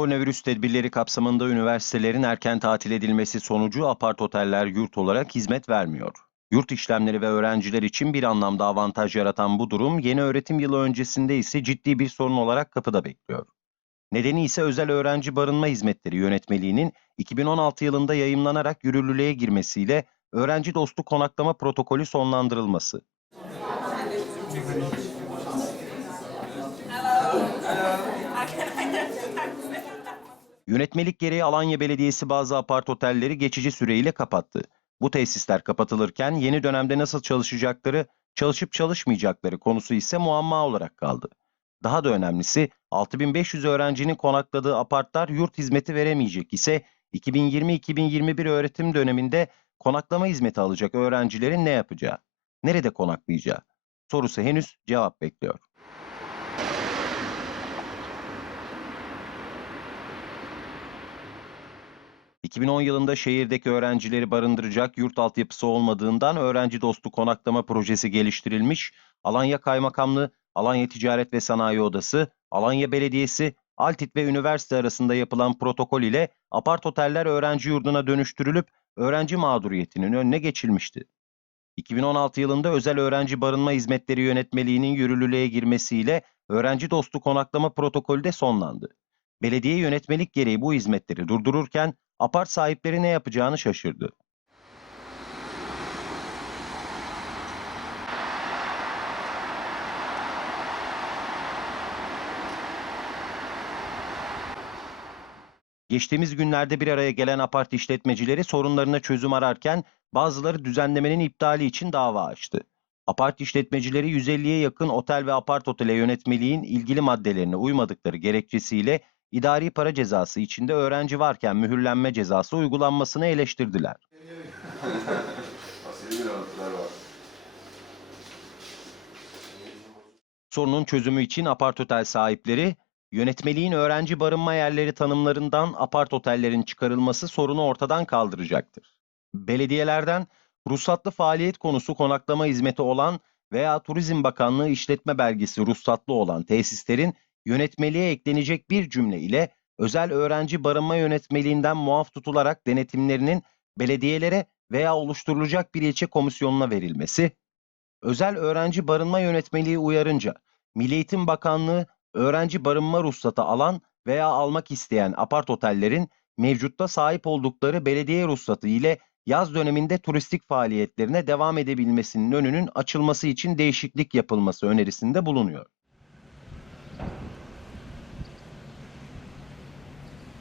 Koronavirüs tedbirleri kapsamında üniversitelerin erken tatil edilmesi sonucu apart oteller yurt olarak hizmet vermiyor. Yurt işlemleri ve öğrenciler için bir anlamda avantaj yaratan bu durum yeni öğretim yılı öncesinde ise ciddi bir sorun olarak kapıda bekliyor. Nedeni ise özel öğrenci barınma hizmetleri yönetmeliğinin 2016 yılında yayımlanarak yürürlüğe girmesiyle öğrenci dostu konaklama protokolü sonlandırılması. Yönetmelik gereği Alanya Belediyesi bazı apart otelleri geçici süreyle kapattı. Bu tesisler kapatılırken yeni dönemde nasıl çalışacakları, çalışıp çalışmayacakları konusu ise muamma olarak kaldı. Daha da önemlisi 6500 öğrencinin konakladığı apartlar yurt hizmeti veremeyecek ise 2020-2021 öğretim döneminde konaklama hizmeti alacak öğrencilerin ne yapacağı, nerede konaklayacağı sorusu henüz cevap bekliyor. ...2010 yılında şehirdeki öğrencileri barındıracak yurt altyapısı olmadığından öğrenci dostu konaklama projesi geliştirilmiş, Alanya Kaymakamlığı, Alanya Ticaret ve Sanayi Odası, Alanya Belediyesi, Altit ve üniversite arasında yapılan protokol ile apart oteller öğrenci yurduna dönüştürülüp öğrenci mağduriyetinin önüne geçilmişti. 2016 yılında özel öğrenci barınma hizmetleri yönetmeliğinin yürürlüğe girmesiyle öğrenci dostu konaklama protokolü de sonlandı. Belediye yönetmelik gereği bu hizmetleri durdururken apart sahipleri ne yapacağını şaşırdı. Geçtiğimiz günlerde bir araya gelen apart işletmecileri sorunlarına çözüm ararken bazıları düzenlemenin iptali için dava açtı. Apart işletmecileri 150'ye yakın otel ve apart otele yönetmeliğin ilgili maddelerine uymadıkları gerekçesiyle idari para cezası içinde öğrenci varken mühürlenme cezası uygulanmasını eleştirdiler. Sorunun çözümü için apart otel sahipleri, yönetmeliğin öğrenci barınma yerleri tanımlarından apart otellerin çıkarılması sorunu ortadan kaldıracaktır. Belediyelerden ruhsatlı faaliyet konusu konaklama hizmeti olan veya Turizm Bakanlığı işletme belgesi ruhsatlı olan tesislerin yönetmeliğe eklenecek bir cümle ile özel öğrenci barınma yönetmeliğinden muaf tutularak denetimlerinin belediyelere veya oluşturulacak bir ilçe komisyonuna verilmesi, özel öğrenci barınma yönetmeliği uyarınca Milli Eğitim Bakanlığı öğrenci barınma ruhsatı alan veya almak isteyen apart otellerin mevcutta sahip oldukları belediye ruhsatı ile yaz döneminde turistik faaliyetlerine devam edebilmesinin önünün açılması için değişiklik yapılması önerisinde bulunuyor.